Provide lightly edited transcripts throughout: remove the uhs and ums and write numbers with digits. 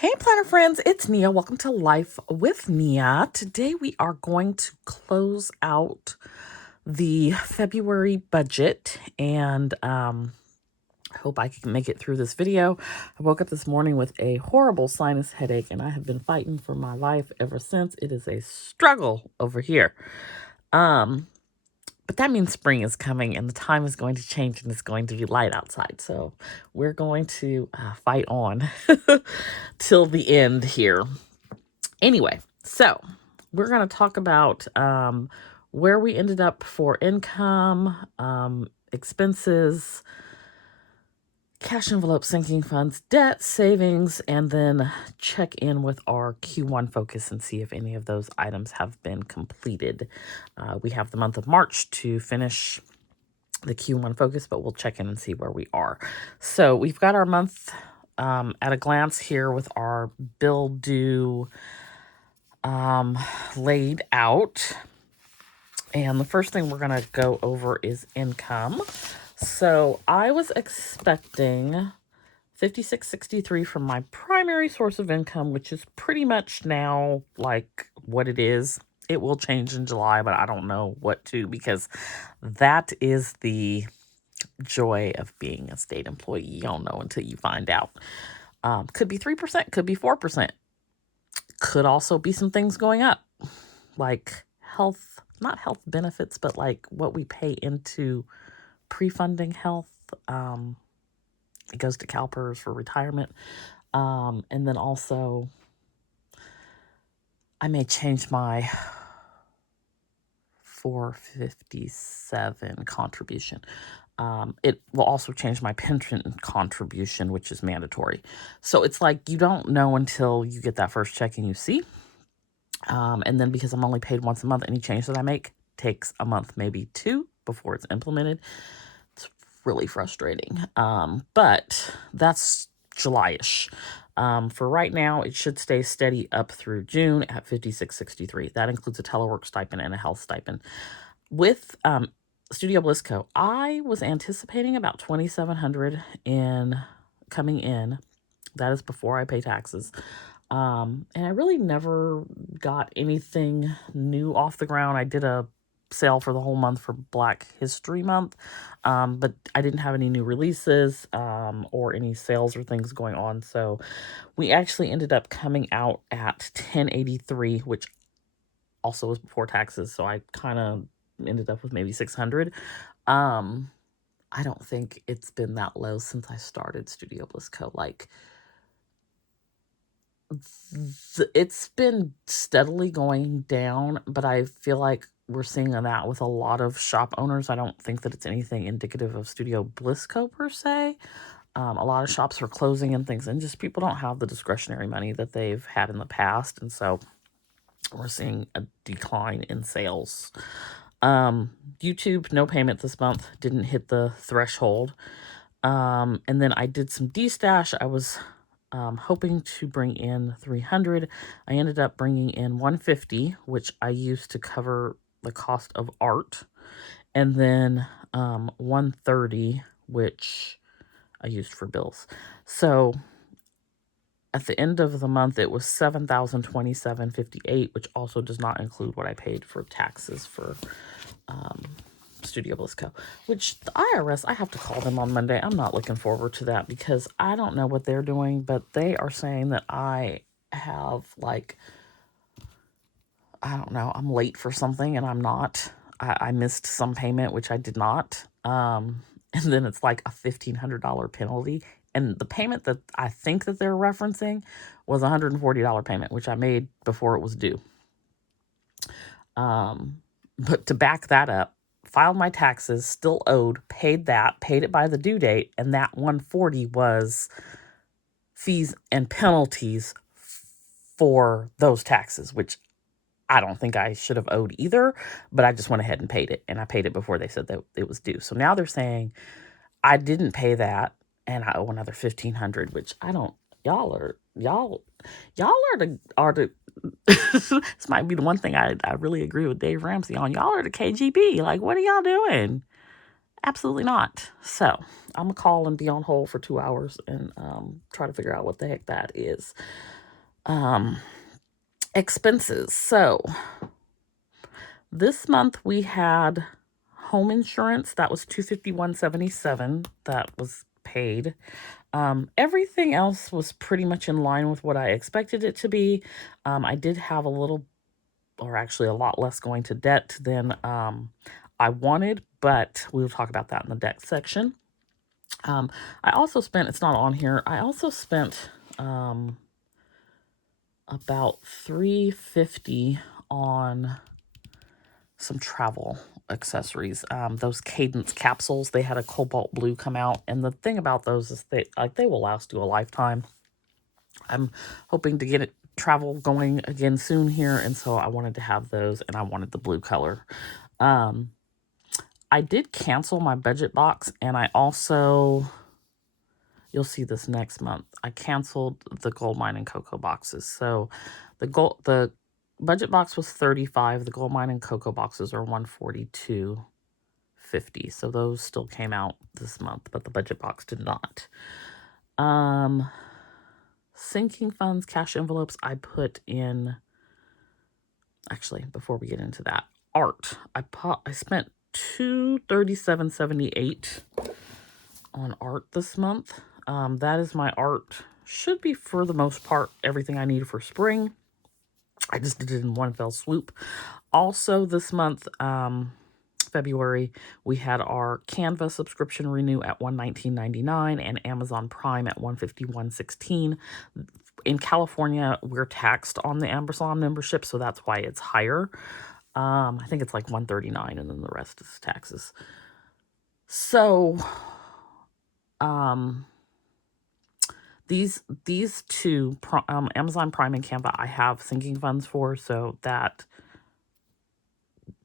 Hey, planner friends, it's Nia. Welcome to Life with Nia. Today we are going to close out the February budget and I hope I can make it through this video. I woke up this morning with a horrible sinus headache and I have been fighting for my life ever since. It is a struggle over here. But that means spring is coming and the time is going to change and it's going to be light outside. So we're going to fight on till the end here. Anyway, so we're going to talk about where we ended up for income, expenses, cash envelope, sinking funds, debt, savings, and then check in with our Q1 focus and see if any of those items have been completed. We have the month of March to finish the Q1 focus, but we'll check in and see where we are. So we've got our month at a glance here with our bill due laid out. And the first thing we're going to go over is income. So I was expecting $56.63 from my primary source of income, which is pretty much now like what it is. It will change in July, but I don't know what to, because that is the joy of being a state employee. You don't know until you find out. Could be 3%, could be 4%. Could also be some things going up, like not health benefits, but like what we pay into pre-funding health. It goes to CalPERS for retirement. And then also I may change my 457 contribution. It will also change my pension contribution, which is mandatory. So it's like you don't know until you get that first check and you see. And then because I'm only paid once a month, any change that I make takes a month, maybe two, before it's implemented. It's really frustrating. But that's July-ish. For right now, it should stay steady up through June at $56.63. That includes a telework stipend and a health stipend. With Studio Bliss Co., I was anticipating about $2,700 in coming in. That is before I pay taxes. And I really never got anything new off the ground. I did a sale for the whole month for Black History Month, but I didn't have any new releases or any sales or things going on. So we actually ended up coming out at $1,083, which also was before taxes. So I kind of ended up with maybe $600. I don't think it's been that low since I started Studio Bliss Co. Like, it's been steadily going down, but I feel like we're seeing that with a lot of shop owners. I don't think that it's anything indicative of Studio Bliss Co. per se. A lot of shops are closing and things, and just people don't have the discretionary money that they've had in the past, and so we're seeing a decline in sales. YouTube, no payment this month, didn't hit the threshold. And then I did some D-stash. I was hoping to bring in 300. I ended up bringing in 150, which I used to cover the cost of art, and then 130, which I used for bills. So at the end of the month, it was $7,027.58, which also does not include what I paid for taxes for Studio Bliss Co., which the IRS, I have to call them on Monday. I'm not looking forward to that because I don't know what they're doing, but they are saying that I have, like, I don't know, I'm late for something and I'm not. I missed some payment, which I did not. And then it's like a $1,500 penalty. And the payment that I think that they're referencing was a $140 payment, which I made before it was due. But to back that up, filed my taxes, still owed, paid it by the due date, and that 140 was fees and penalties for those taxes, which I don't think I should have owed either, but I just went ahead and paid it, and I paid it before they said that it was due. So now they're saying I didn't pay that, and I owe another $1,500, which I don't. Y'all are the this might be the one thing I really agree with Dave Ramsey on. Y'all are the KGB. Like, what are y'all doing? Absolutely not. So I'm going to call and be on hold for 2 hours and try to figure out what the heck that is. Expenses. So this month we had home insurance. That was $251.77. That was paid. Everything else was pretty much in line with what I expected it to be. I did have a little, or actually a lot less going to debt than I wanted, but we'll talk about that in the debt section. I also spent, it's not on here, I also spent about $350 on some travel accessories. Those Cadence capsules, they had a cobalt blue come out, and the thing about those is they will last you a lifetime. I'm hoping to get it travel going again soon here, and so I wanted to have those, and I wanted the blue color. I did cancel my budget box, and I also, you'll see this next month, I canceled the gold mine and cocoa boxes. So the budget box was $35. The gold mine and cocoa boxes are $142.50. So those still came out this month, but the budget box did not. Sinking funds, cash envelopes, I put in, actually, before we get into that, art. I spent $237.78 on art this month. That is my art. Should be, for the most part, everything I need for spring. I just did it in one fell swoop. Also this month, February, we had our Canva subscription renew at $119.99 and Amazon Prime at $151.16. In California, we're taxed on the Amazon membership, so that's why it's higher. I think it's like $139, and then the rest is taxes. So, these two, Amazon Prime and Canva, I have sinking funds for, so that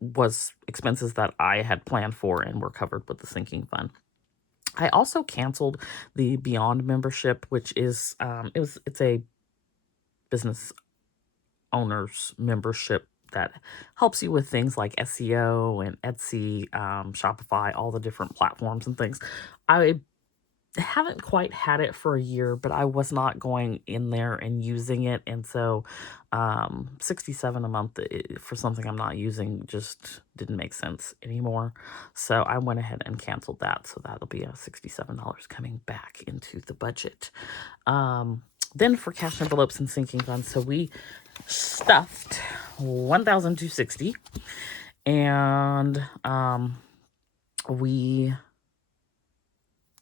was expenses that I had planned for and were covered with the sinking fund. I also canceled the Beyond membership, which is it's a business owner's membership that helps you with things like SEO and Etsy, Shopify, all the different platforms and things. I haven't quite had it for a year, but I was not going in there and using it, and so $67 a month for something I'm not using just didn't make sense anymore. So I went ahead and canceled that. So that'll be $67 coming back into the budget. Then for cash envelopes and sinking funds, so we stuffed $1,260, and we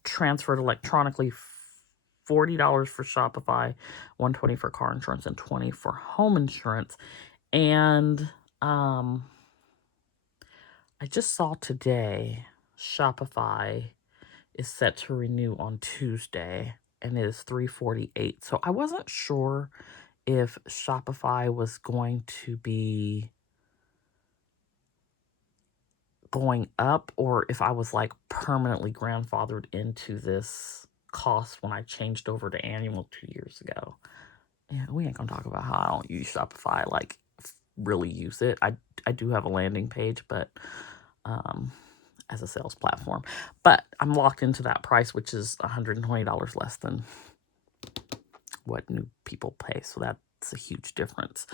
transferred electronically $40 for Shopify, $120 for car insurance, and $20 for home insurance. And I just saw today Shopify is set to renew on Tuesday, and it is $348. So I wasn't sure if Shopify was going to be going up or if I was like permanently grandfathered into this cost when I changed over to annual 2 years ago. Yeah, we ain't gonna talk about how I don't use Shopify, like really use it. I do have a landing page, but as a sales platform, but I'm locked into that price, which is $120 less than what new people pay. So that's a huge difference.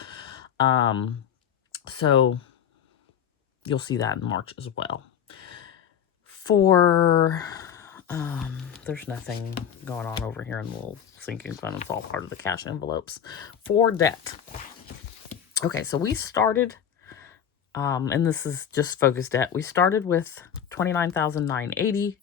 So you'll see that in March as well. For there's nothing going on over here in the little sinking fund. It's all part of the cash envelopes. For debt. Okay, so we started, and this is just focused debt. We started with $29,980.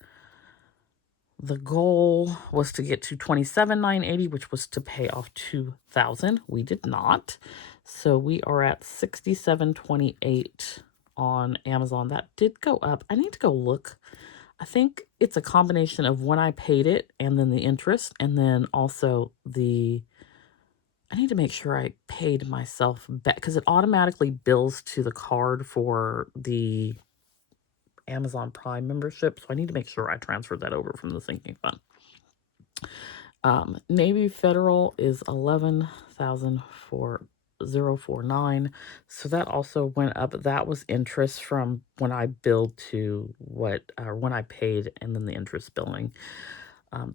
The goal was to get to $27,980, which was to pay off $2,000. We did not. So we are at $67.28 on Amazon. That did go up. I need to go look. I think it's a combination of when I paid it and then the interest, and then also I need to make sure I paid myself back because it automatically bills to the card for the Amazon Prime membership. So I need to make sure I transferred that over from the sinking fund. Navy Federal is $11,000 for 049. So that also went up. That was interest from when I billed to when I paid, and then the interest billing.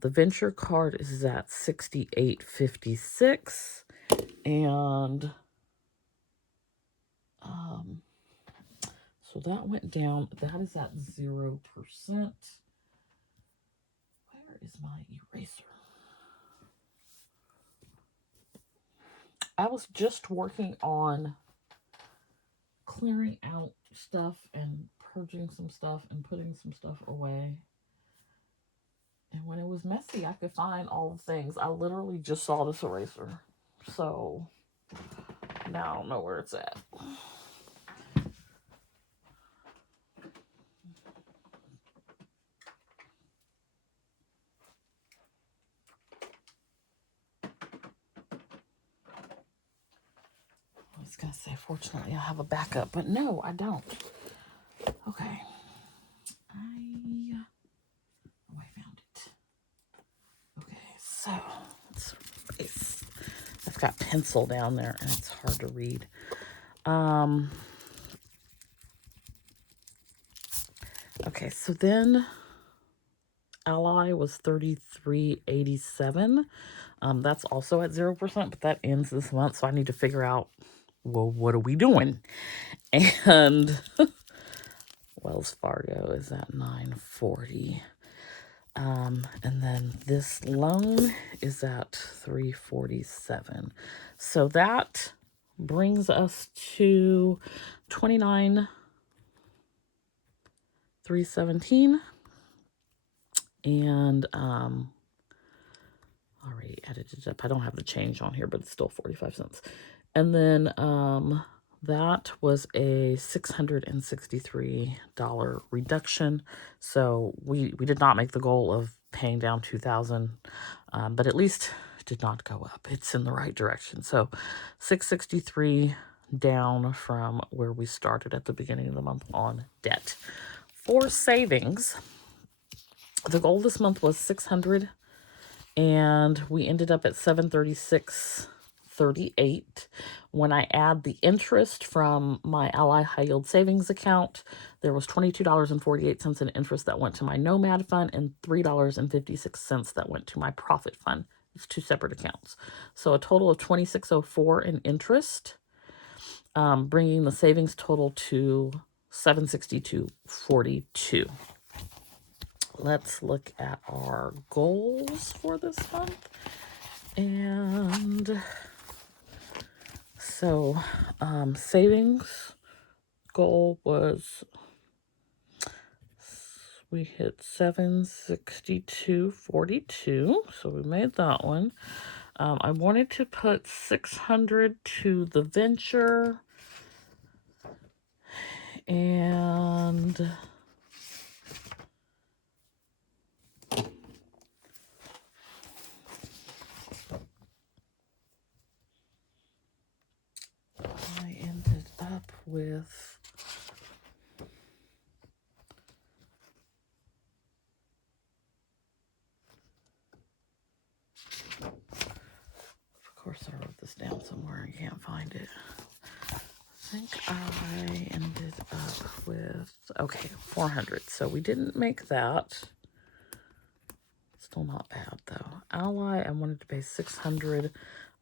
The venture card is at 68.56, and so that went down. That is at 0%. Where is my eraser? I was just working on clearing out stuff and purging some stuff and putting some stuff away. And when it was messy, I could find all the things. I literally just saw this eraser. So now I don't know where it's at. I was going to say, fortunately, I have a backup, but no, I don't. Okay. I found it. Okay, so I've got pencil down there, and it's hard to read. Okay, so then Ally was $33.87. That's also at 0%, but that ends this month, so I need to figure out, well, what are we doing? And Wells Fargo is at $9.40. And then this loan is at $3.47. So that brings us to $29,317. And already edited up. I don't have the change on here, but it's still 45 cents. And then that was a $663 reduction. So we did not make the goal of paying down $2,000, but at least it did not go up. It's in the right direction. So $663 down from where we started at the beginning of the month on debt. For savings, the goal this month was $600, and we ended up at $736.38. When I add the interest from my Ally High Yield Savings account, there was $22.48 in interest that went to my Nomad fund and $3.56 that went to my Profit fund. It's two separate accounts. So a total of $26.04 in interest, bringing the savings total to $762.42. Let's look at our goals for this month. And so savings goal was, we hit $762.42, so we made that one. I wanted to put $600 to the venture, and I ended up with Of course, I wrote this down somewhere and can't find it. I think I ended up with, okay, 400. So we didn't make that. Still not bad, though. Ally, I wanted to pay 600.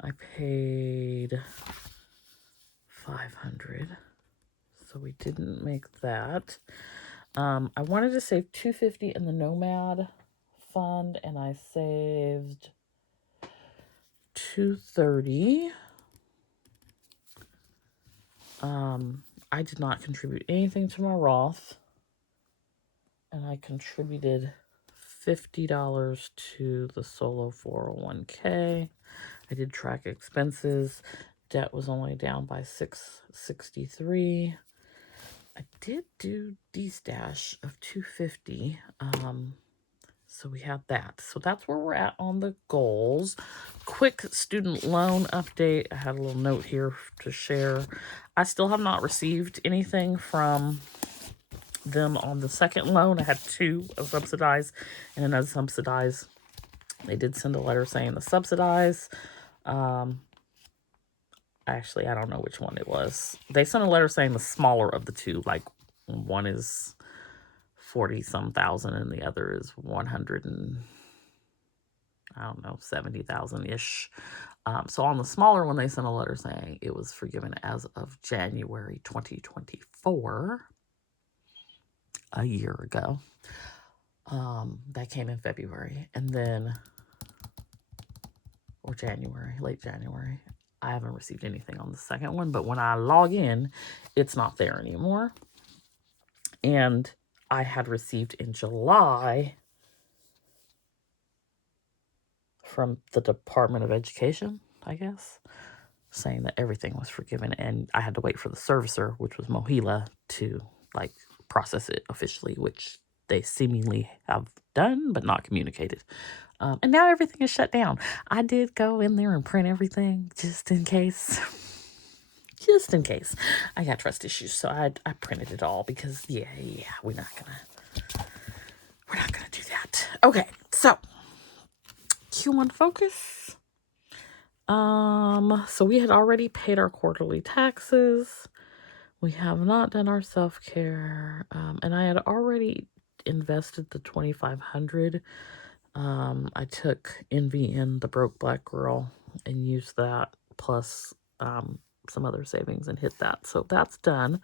I paid 500. So we didn't make that. I wanted to save 250 in the Nomad fund, and I saved 230. I did not contribute anything to my Roth, and I contributed $50 to the solo 401k. I did track expenses. Debt was only down by $663. I did do D-stash of $250. So we have that. So that's where we're at on the goals. Quick student loan update. I had a little note here to share. I still have not received anything from them on the second loan. I had two, a subsidized and another subsidized. They did send a letter saying the subsidized Actually, I don't know which one it was. They sent a letter saying the smaller of the two, like one is 40 some thousand and the other is 100 and I don't know, 70,000 ish. So on the smaller one, they sent a letter saying it was forgiven as of January 2024, a year ago. That came in February, and then, or January, late January. I haven't received anything on the second one, but when I log in, it's not there anymore. And I had received in July from the Department of Education, I guess, saying that everything was forgiven, and I had to wait for the servicer, which was Mohila, to like process it officially, which they seemingly have done but not communicated. And now everything is shut down. I did go in there and print everything just in case. Just in case. I got trust issues, so I printed it all because yeah, we're not gonna do that. Okay, so Q1 focus. So we had already paid our quarterly taxes. We have not done our self-care. And I had already invested the $2,500. I took NVN, the broke black girl, and used that plus some other savings and hit that. So that's done.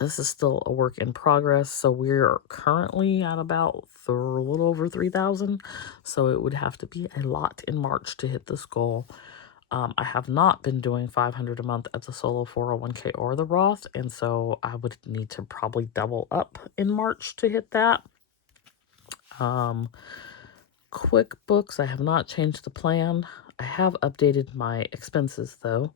This is still a work in progress. So we're currently at about a little over 3,000. So it would have to be a lot in March to hit this goal. I have not been doing $500 a month at the solo 401k or the Roth. And so I would need to probably double up in March to hit that. QuickBooks, I have not changed the plan. I have updated my expenses though.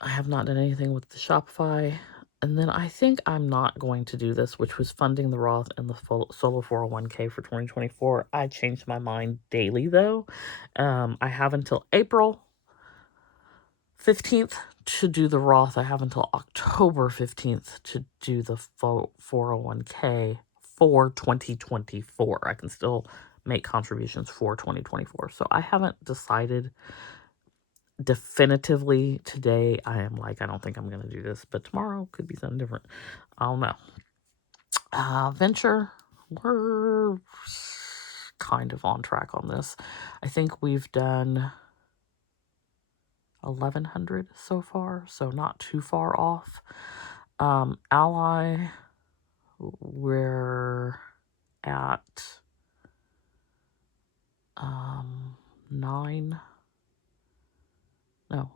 I have not done anything with the Shopify. And then I think I'm not going to do this, which was funding the Roth and the solo 401k for 2024. I changed my mind daily though. I have until April 15th to do the Roth. I have until October 15th to do the 401k for 2024. I can still make contributions for 2024. So I haven't decided definitively today. I am like, I don't think I'm going to do this, but tomorrow could be something different. I don't know. Venture, we're kind of on track on this. I think we've done 1,100 so far, so not too far off. Ally, we're at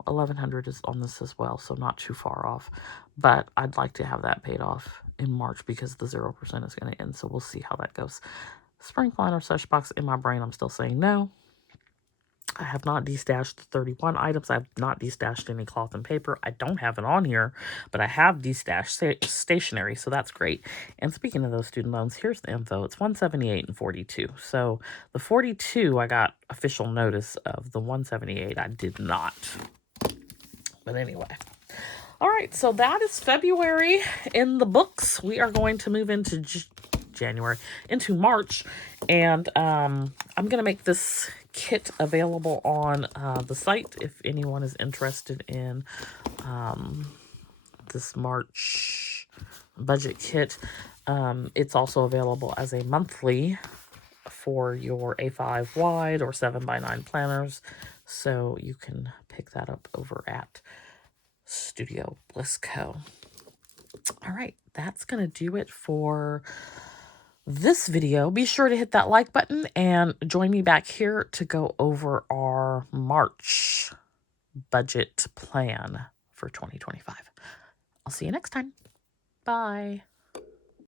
1,100 is on this as well, so not too far off. But I'd like to have that paid off in March because the 0% is going to end, so we'll see how that goes. Spring Planner Sesh Box, in my brain, I'm still saying no. I have not destashed 31 items. I have not destashed any cloth and paper. I don't have it on here, but I have destashed stationery, so that's great. And speaking of those student loans, here's the info. It's 178 and 42. So the 42, I got official notice of. The 178, I did not. But anyway. All right, so that is February in the books. We are going to move into January, into March, and I'm going to make this kit available on the site if anyone is interested in this March budget kit. It's also available as a monthly for your A5 wide or 7x9 planners, so you can pick that up over at Studio Bliss Co. All right, that's going to do it for this video. Be sure to hit that like button and join me back here to go over our March budget plan for 2025. I'll see you next time. Bye.